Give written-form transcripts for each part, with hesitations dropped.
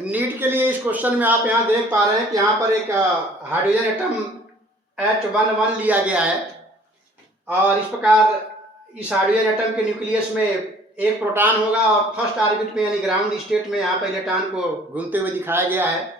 NEET के लिए इस क्वेश्चन में आप यहाँ देख पा रहे हैं कि यहाँ पर एक हाइड्रोजन एटम H11 लिया गया है और इस प्रकार इस हाइड्रोजन एटम के न्यूक्लियस में एक प्रोटॉन होगा और फर्स्ट ऑर्बिट में यानी ग्राउंड स्टेट में यहाँ पर इलेक्ट्रॉन को घूमते हुए दिखाया गया है।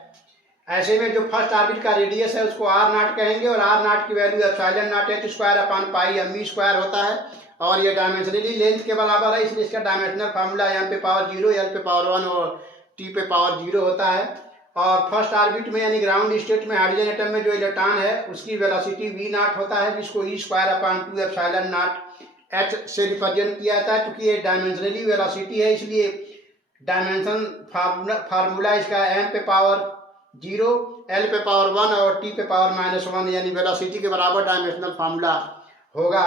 ऐसे में जो फर्स्ट ऑर्बिट का रेडियस है उसको R0 कहेंगे और R0 की वैल्यू ε0h²/π होता है और ये डायमेंशनली लेंथ के बराबर है, इसलिए इसका डायमेंशनल फार्मूला m पे पावर 0, l पे पावर 1 और t पे पावर 0 होता है। और फर्स्ट ऑर्बिट में यानी ग्राउंड स्टेट में हाइड्रोजन एटम में जो इलेक्ट्रॉन है उसकी वेलोसिटी v0 होता है, जिसको e²/2ε0h से रिप्रेजेंट किया जाता है। क्योंकि ये डायमेंशनली वेलोसिटी है इसलिए डायमेंशन फार्मूला इसका m पे पावर 0, l पे पावर 1 और t पे पावर -1 यानी वेलोसिटी के बराबर डायमेंशनल फार्मूला होगा।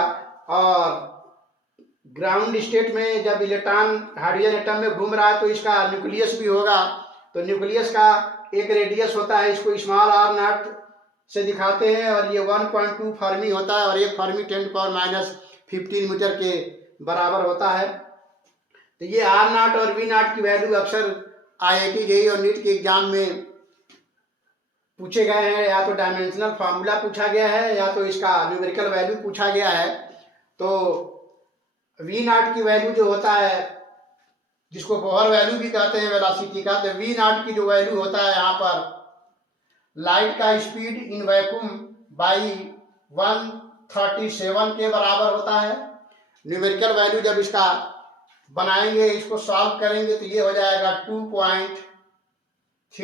और ग्राउंड स्टेट में जब इलेक्ट्रॉन हाइड्रोजन एटम में घूम रहा है तो इसका न्यूक्लियस भी होगा, तो न्यूक्लियस का एक रेडियस होता है, इसको स्मॉल r0 से दिखाते हैं और ये 1.2 फर्मी होता है और एक फर्मी 10⁻15 मीटर के बराबर होता है। तो ये R0 और V0 की वैल्यू अक्सर IIT JEE और नीट के एग्जाम में पूछे गए हैं, या तो डायमेंशनल फार्मूला पूछा गया है या तो इसका न्यूमेरिकल वैल्यू पूछा गया है। तो V0 की वैल्यू जो होता है, जिसको बोहर वैल्यू भी कहते हैं वेलोसिटी का, तो V0 की जो वैल्यू होता है यहाँ पर लाइट का स्पीड इन वैक्यूम बाई 137 के बराबर होता है। न्यूमेरिकल वैल्यू जब इसका बनाएंगे, इसको सॉल्व करेंगे तो ये हो जाएगा 2.3 ×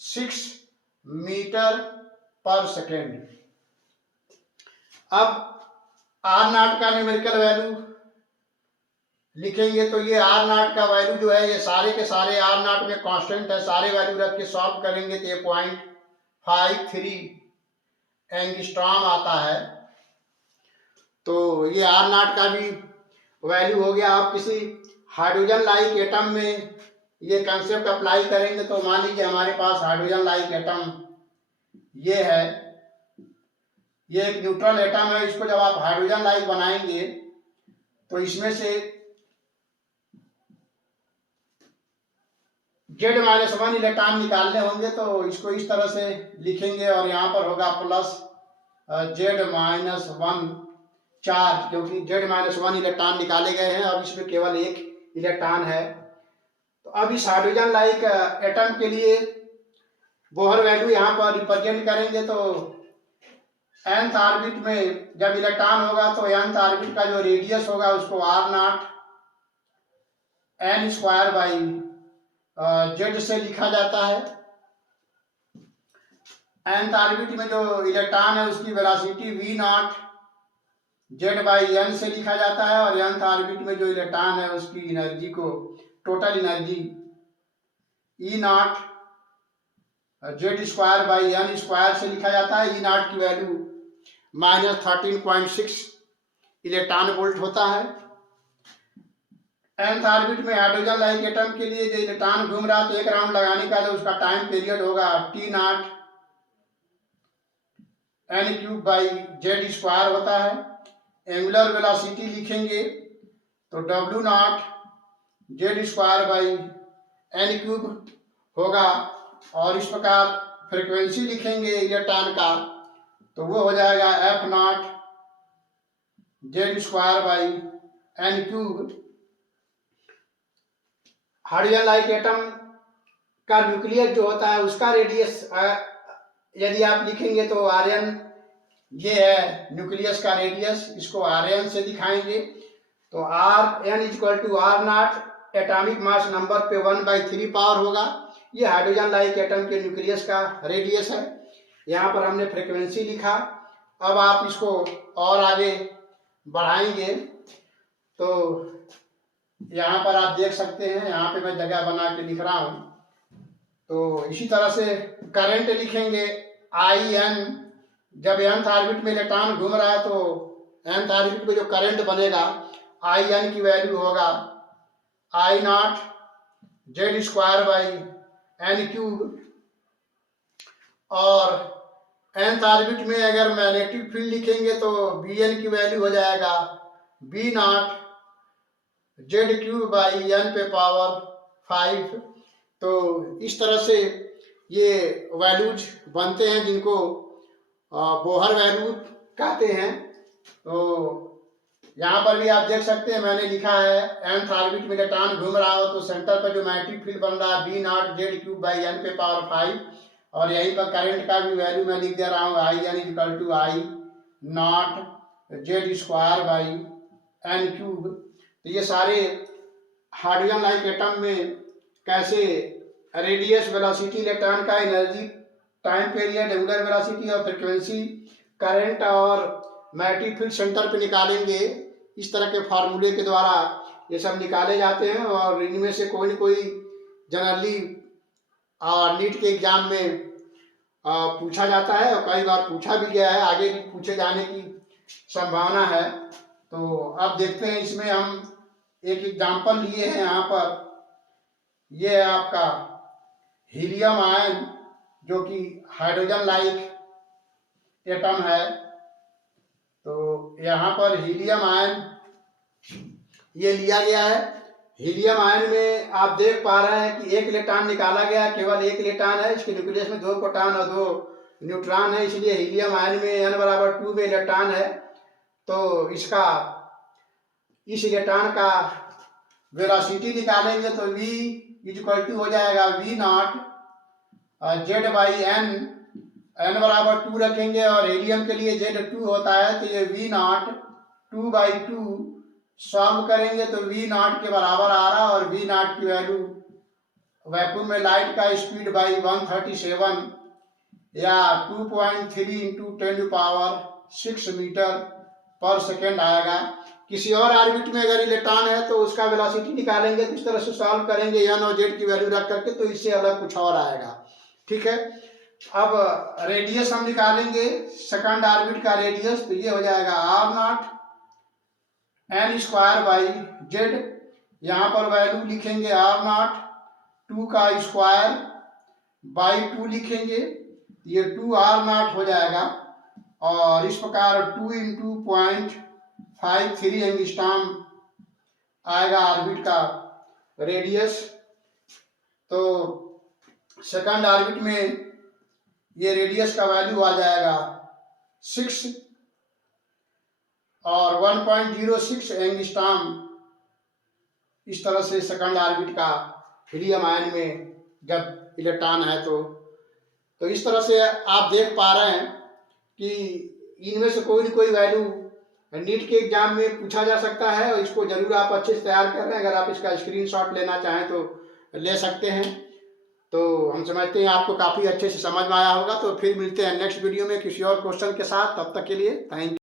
10⁻6 मीटर पर सेकेंड। अब R0 का न्यूमेरिकल वैल्यू लिखेंगे तो ये R0 का वैल्यू जो है ये सारे के सारे R0 में कांस्टेंट है, सारे वैल्यू रख के सॉल्व करेंगे तो ये 0.53 एंगस्ट्रॉम आता है। तो ये R0 का भी वैल्यू हो गया। आप किसी हाइड्रोजन लाइक एटम में ये कंसेप्ट अप्लाई करेंगे तो मान लीजिए हमारे पास हाइड्रोजन लाइक एटम ये है, ये एक न्यूट्रल एटम है। इसको जब आप हाइड्रोजन लाइक बनाएंगे तो इसमें से Z-1 इलेक्ट्रॉन निकालने होंगे, तो इसको इस तरह से लिखेंगे और यहाँ पर होगा प्लस Z-1 चार्ज, क्योंकि Z-1 इलेक्ट्रॉन निकाले गए हैं और इसमें केवल एक इलेक्ट्रॉन है। तो अब इस हाइड्रोजन लाइक एटम के लिए बोहर वैल्यू यहाँ पर रिप्रेजेंट करेंगे तो nth ऑर्बिट में जब इलेक्ट्रॉन होगा तो nth ऑर्बिट का जो रेडियस होगा उसको R0 n² से लिखा जाता है। nth ऑर्बिट में जो इलेक्ट्रॉन है उसकी वेलोसिटी V0 Z/n से लिखा जाता है और nth ऑर्बिट में जो इलेक्ट्रॉन है उसकी एनर्जी को टोटल एनर्जी E0 Z² से लिखा जाता है। E0 की वैल्यू -13.6 इलेक्ट्रॉन वोल्ट होता है। nth ऑर्बिट में हाइड्रोजन लाइक एटम के लिए जो इलेक्ट्रॉन घूम रहा है तो एक राउंड लगाने का जो उसका टाइम पीरियड होगा T0 n³ होता है। एंगुलर वेलोसिटी लिखेंगे तो W0 Z² होगा और इस प्रकार फ्रीक्वेंसी लिखेंगे इलेक्ट्रॉन का तो वो हो जाएगा F0 Z²/n³। Hydrogen like atom का न्यूक्लियस जो होता है उसका रेडियस यदि आप लिखेंगे तो Rn ये है न्यूक्लियस का रेडियस, इसको Rn से दिखाएंगे तो Rn = R0 atomic mass number पे 1/3 पावर होगा। ये हाइड्रोजन लाइक एटम के न्यूक्लियस का रेडियस है। यहाँ पर हमने फ्रीक्वेंसी लिखा। अब आप इसको और आगे बढ़ाएंगे तो यहाँ पर आप देख सकते हैं, यहाँ पे मैं जगह बना के लिख रहा हूँ। तो इसी तरह से करंट लिखेंगे IN। जब nth ऑर्बिट में इलेक्ट्रॉन घूम रहा है तो nth ऑर्बिट में जो करंट बनेगा IN की वैल्यू होगा I0 Z²/n³ और nth ऑर्बिट में अगर मैग्नेटिक फील्ड लिखेंगे तो Bn की वैल्यू हो जाएगा B0 Z³/n 5। तो इस तरह से ये वैल्यूज बनते हैं जिनको बोहर वैल्यू कहते हैं। तो यहाँ पर भी आप देख सकते हैं मैंने लिखा है nth ऑर्बिट में इलेक्ट्रॉन घूम रहा हो तो सेंटर पर जो मैग्नेटिक फील्ड बन रहा है V0Z³/n⁵ और यहीं पर करंट का भी वैल्यू मैं लिख दे रहा हूँ I=I0Z²/n³। तो ये सारे हाइड्रोजन लाइक एटम में कैसे रेडियस, वेलोसिटी, इलेक्ट्रॉन का energy, time period, angular velocity और फ्रीक्वेंसी, करंट और मैग्नेटिक फील्ड सेंटर पे निकालेंगे। इस तरह के फार्मूले के द्वारा ये सब निकाले जाते हैं और इनमें से कोई न कोई जनरली और नीट के एग्जाम में पूछा जाता है और कई बार पूछा भी गया है, आगे भी पूछे जाने की संभावना है। तो अब देखते हैं, इसमें हम एक एग्जाम्पल लिए हैं। यहाँ पर ये है आपका हीलियम आयन जो कि हाइड्रोजन लाइक एटम है। तो यहाँ पर हीलियम आयन ये लिया गया है। हीलियम आयन में आप देख पा रहे हैं कि एक इलेक्ट्रॉन निकाला गया, केवल एक इलेक्ट्रॉन है। इसके न्यूक्लियस में 2 प्रोटॉन और 2 न्यूट्रॉन है, इसलिए हीलियम आयन में n=2 में इलेक्ट्रॉन है। तो इसका इस इलेक्ट्रॉन का वेलोसिटी निकालेंगे तो V हो जाएगा V0Z/n, n=2 रखेंगे और हीलियम के लिए Z2 होता है तो ये V0 2/2 सॉल्व करेंगे तो V0 के बराबर आ रहा और V0 की वैल्यू वैक्यूम में लाइट का स्पीड बाई 137 या 2.3 × 10⁶ मीटर पर सेकेंड आएगा। किसी और ऑर्बिट में अगर इलेक्ट्रॉन है तो उसका वेलोसिटी निकालेंगे तो इस तरह से सॉल्व करेंगे n और z की वैल्यू रख करके, तो इससे अलग कुछ और आएगा। ठीक है, अब रेडियस हम निकालेंगे सेकंड ऑर्बिट का रेडियस, तो ये हो जाएगा R0n²/z। यहाँ पर वैल्यू लिखेंगे R0 2 का स्क्वायर बाई 2 लिखेंगे, ये 2R0 हो जाएगा और इस प्रकार 2 × 0.53 एंगस्ट्रॉम आएगा ऑर्बिट का रेडियस। तो सेकंड ऑर्बिट में ये रेडियस का वैल्यू आ जाएगा 6 और 1.06 एंगस्ट्रॉम। इस तरह से सेकंड ऑर्बिट का हीलियम आयन में जब इलेक्ट्रॉन है तो इस तरह से आप देख पा रहे हैं कि इनमें से कोई न कोई वैल्यू नीट के एग्जाम में पूछा जा सकता है और इसको जरूर आप अच्छे से तैयार कर रहे हैं। अगर आप इसका स्क्रीनशॉट लेना चाहें तो ले सकते हैं। तो हम समझते हैं आपको काफ़ी अच्छे से समझ में आया होगा। तो फिर मिलते हैं नेक्स्ट वीडियो में किसी और क्वेश्चन के साथ। तब तक के लिए थैंक यू।